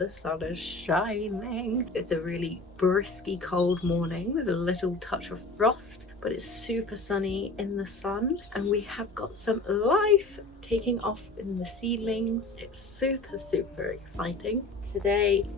the sun is shining. It's a really brisky cold morning with a little touch of frost, but it's super sunny in the sun, and we have got some life taking off in the seedlings. It's super exciting. Today,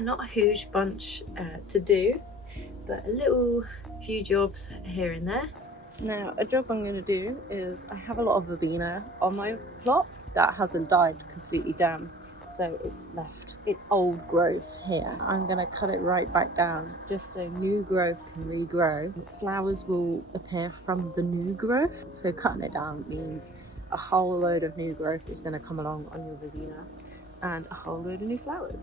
not a huge bunch to do, but a little few jobs here and there. Now, a job I'm going to do is I have a lot of verbena on my plot that hasn't died completely down, so it's left its old growth here. I'm going to cut it right back down just so new growth can regrow. Flowers will appear from the new growth, so cutting it down means a whole load of new growth is going to come along on your verbena and a whole load of new flowers.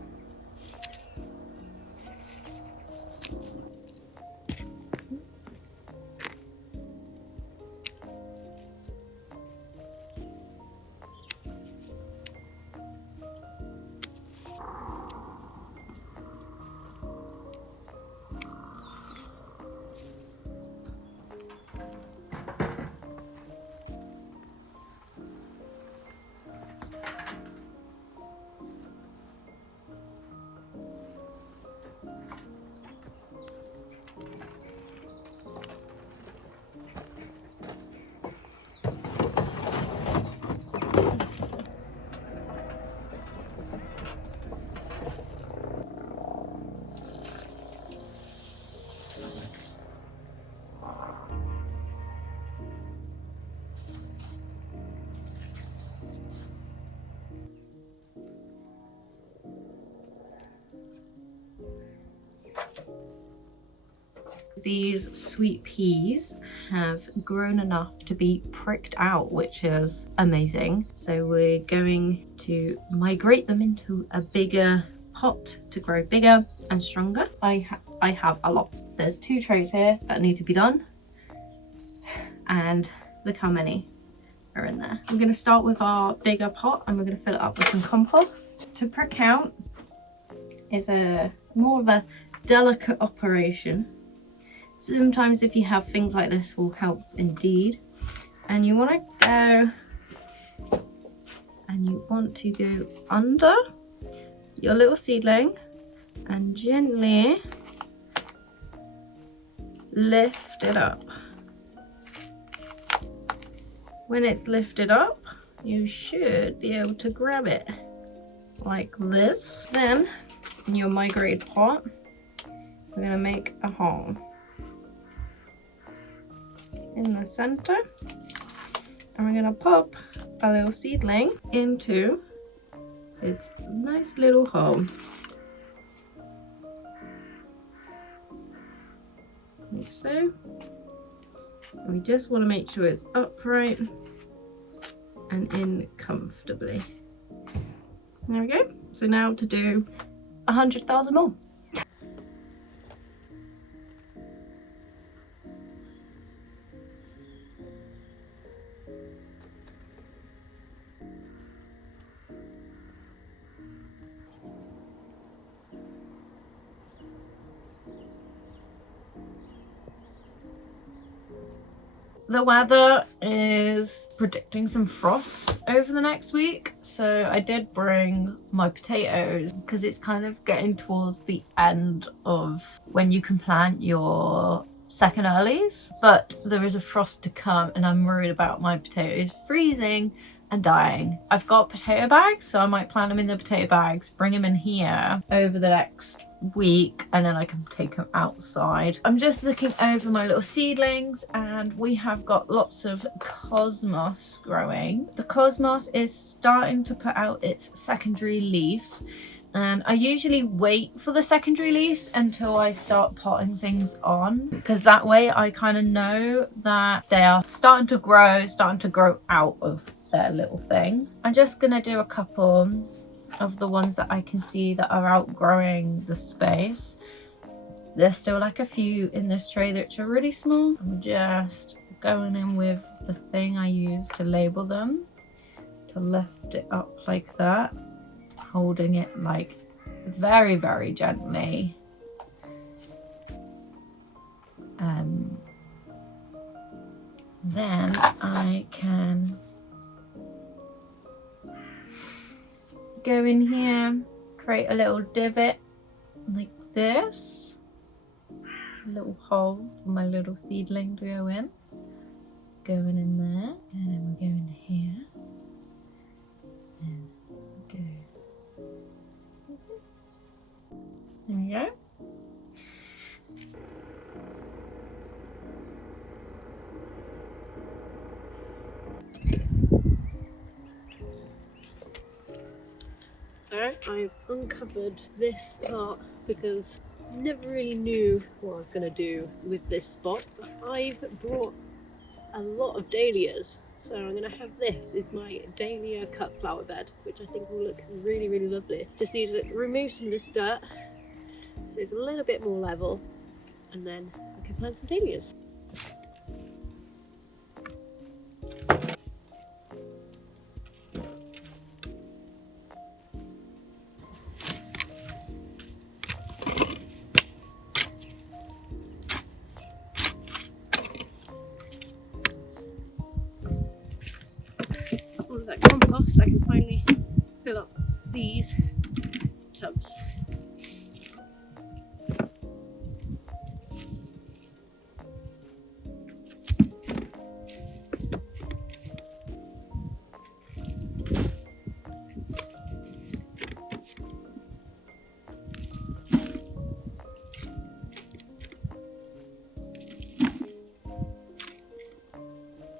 These sweet peas have grown enough to be pricked out, which is amazing. So we're going to migrate them into a bigger pot to grow bigger and stronger. I have a lot. There's 2 trays here that need to be done, and look how many are in there. We're going to start with our bigger pot and we're going to fill it up with some compost. To prick out is more of a delicate operation. Sometimes if you have things like this will help indeed. And you want to go under your little seedling and gently lift it up. When it's lifted up, you should be able to grab it like this. Then in your migrated pot, we're going to make a hole in the center, and we're gonna pop a little seedling into its nice little hole, like so. And we just want to make sure it's upright and in comfortably. There we go. So now to do 100,000 more. The weather is predicting some frosts over the next week, so I did bring my potatoes because it's kind of getting towards the end of when you can plant your second earlies, but there is a frost to come and I'm worried about my potatoes freezing and dying. I've got potato bags, so I might plant them in the potato bags, bring them in here over the next week, and then I can take them outside. I'm just looking over my little seedlings and we have got lots of cosmos growing. The cosmos is starting to put out its secondary leaves, and I usually wait for the secondary leaves until I start potting things on, because that way I kind of know that they are starting to grow out of their little thing. I'm just gonna do a couple of the ones that I can see that are outgrowing the space. There's still like a few in this tray that are really small. I'm just going in with the thing I use to label them to lift it up like that, holding it like very gently. Then I can go in here create a little divot like this, a little hole for my little seedling to go in. Going in there, and then we're going here, and go like this. There we go. So I've uncovered this part because I never really knew what I was going to do with this spot, but I've brought a lot of dahlias. So I'm going to have this is my dahlia cut flower bed, which I think will look really, really lovely. Just need to remove some of this dirt so it's a little bit more level, and then I can plant some dahlias. All of that compost, I can finally fill up these tubs.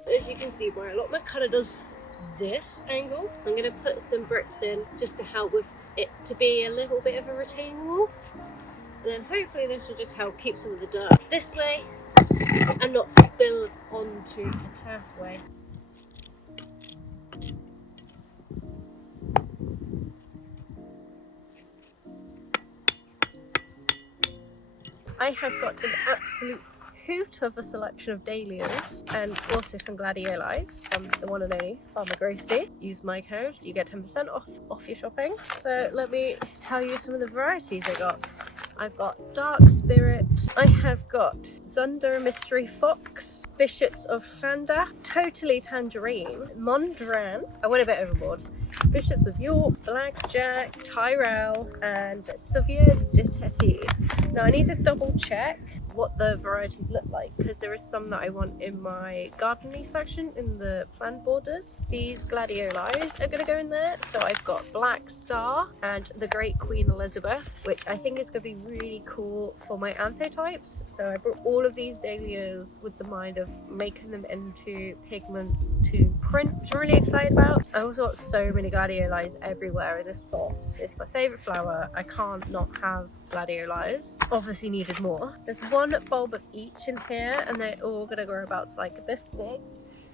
As you can see, my allotment kind of does this angle. I'm going to put some bricks in just to help with it to be a little bit of a retaining wall, and then hopefully this will just help keep some of the dirt this way and not spill onto the pathway. I have got an absolute hoot of a selection of dahlias and also some gladiolus from the one and only Farmer Gracie. Use my code, you get 10% off your shopping. So let me tell you some of the varieties I got. I've got Dark Spirit, I have got Zunder Mystery Fox, Bishops of Llandaff, Totally Tangerine, Mondrian, I went a bit overboard, Bishops of York, Blackjack, Tyrell, and Sauveur de Tete. Now I need to double check what the varieties look like because there is some that I want in my gardening section in the plant borders. These gladiolus are going to go in there. So I've got Black Star and the Great Queen Elizabeth, which I think is going to be really cool for my anthotypes. So I brought all of these dahlias with the mind of making them into pigments to print, which I'm really excited about. I also got so many gladiolus everywhere in this pot. It's my favourite flower. I can't not have gladiolus. Obviously needed more. There's one bulb of each in here and they're all gonna grow about to like this big.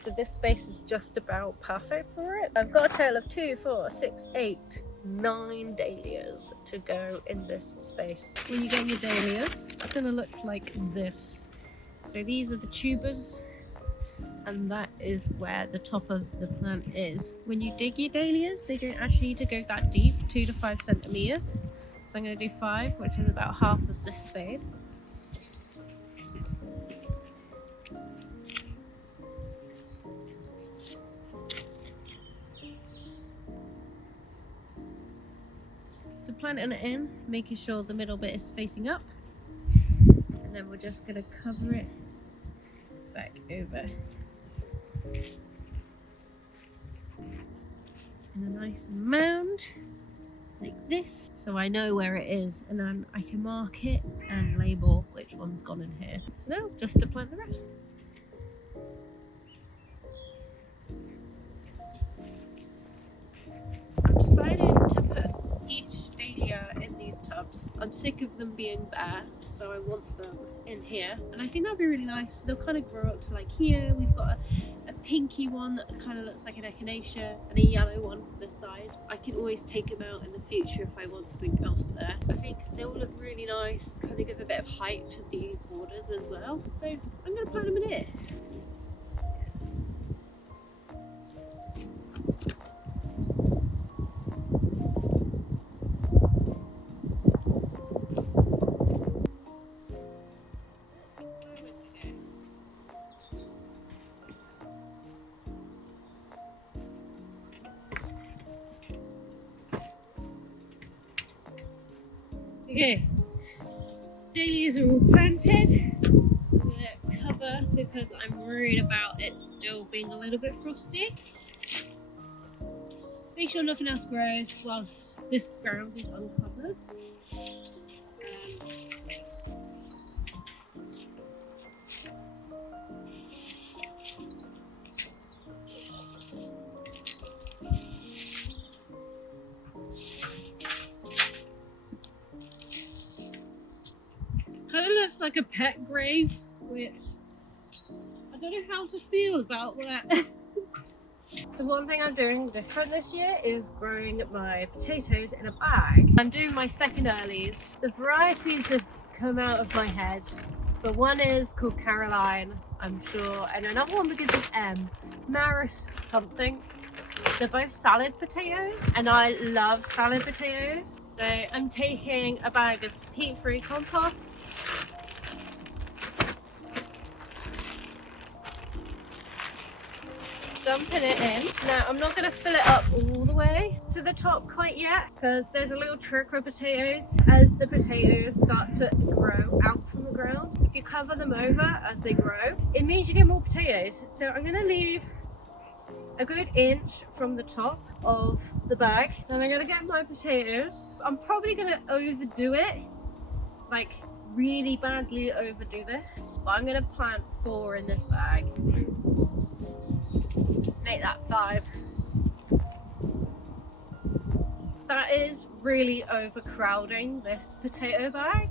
So this space is just about perfect for it. I've got a total of 2, 4, 6, 8, 9 dahlias to go in this space. When you get your dahlias, it's gonna look like this. So these are the tubers, and that is where the top of the plant is. When you dig your dahlias, they don't actually need to go that deep, 2 to 5 centimeters. So I'm going to do 5, which is about half of this spade. So planting it in, making sure the middle bit is facing up, and then we're just going to cover it back over in a nice mound like this, so I know where it is, and then I can mark it and label which one's gone in here. So now just to plant the rest. I've decided to put each dahlia in these tubs. I'm sick of them being bare, so I want them in here, and I think that'd be really nice. They'll kind of grow up to like here. We've got a pinky one that kind of looks like an echinacea and a yellow one for this side. I can always take them out in the future if I want something else there. I think they'll look really nice, kind of give a bit of height to these borders as well. So I'm going to plant them in here. Okay, dahlias are all planted. I'm gonna cover because I'm worried about it still being a little bit frosty. Make sure nothing else grows whilst this ground is uncovered. Kind of looks like a pet grave, which I don't know how to feel about that. So one thing I'm doing different this year is growing my potatoes in a bag. I'm doing my second earlies. The varieties have come out of my head, but one is called Caroline, I'm sure, and another one begins with M, Maris something. They're both salad potatoes, and I love salad potatoes. So I'm taking a bag of peat-free compost, dumping it in. Now I'm not going to fill it up all the way to the top quite yet, because there's a little trick with potatoes. As the potatoes start to grow out from the ground, if you cover them over as they grow, it means you get more potatoes. So I'm going to leave a good inch from the top of the bag. Then I'm going to get my potatoes. I'm probably going to overdo it, like really badly overdo this, but I'm going to plant 4 in this bag. Make that 5. That is really overcrowding this potato bag,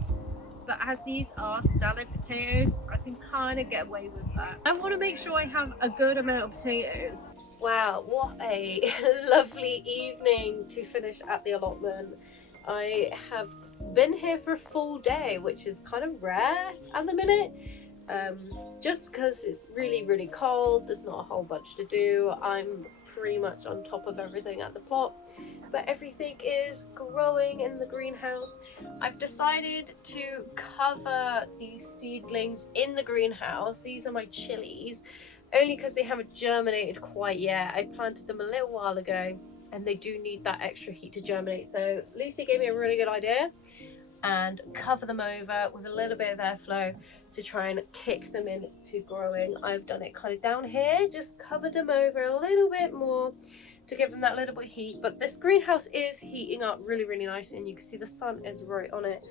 but as these are salad potatoes, I can kind of get away with that. I want to make sure I have a good amount of potatoes. Wow, what a lovely evening to finish at the allotment. I have been here for a full day, which is kind of rare at the minute. Just because it's really cold, there's not a whole bunch to do. I'm pretty much on top of everything at the plot, but everything is growing in the greenhouse. I've decided to cover these seedlings in the greenhouse. These are my chilies, only because they haven't germinated quite yet. I planted them a little while ago and they do need that extra heat to germinate. So Lucy gave me a really good idea, and cover them over with a little bit of airflow to try and kick them into growing. I've done it kind of down here, just covered them over a little bit more to give them that little bit of heat. But this greenhouse is heating up really nice, and you can see the sun is right on it.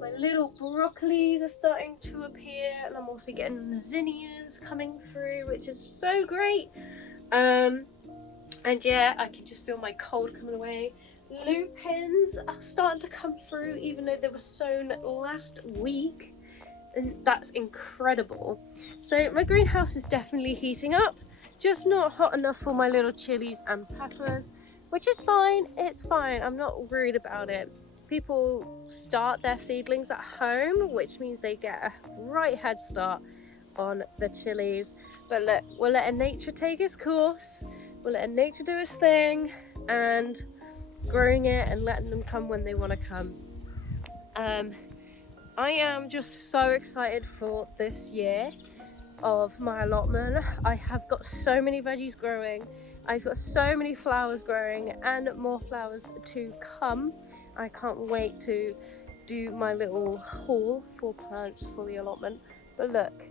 My little broccolis are starting to appear, and I'm also getting zinnias coming through, which is so great. And yeah, I can just feel my cold coming away. Lupins are starting to come through, even though they were sown last week, and that's incredible. So my greenhouse is definitely heating up, just not hot enough for my little chilies and peppers, which is fine. It's fine, I'm not worried about it. People start their seedlings at home, which means they get a right head start on the chilies. But look, we're letting nature take its course, we're letting nature do its thing, and growing it and letting them come when they want to come. I am just so excited for this year of my allotment. I have got so many veggies growing, I've got so many flowers growing, and more flowers to come. I can't wait to do my little haul for plants for the allotment. But look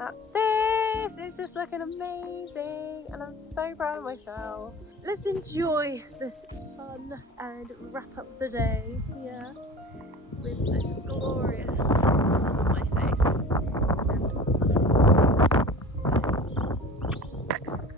at this, it's just looking amazing, and I'm so proud of myself. Let's enjoy this sun and wrap up the day here with this glorious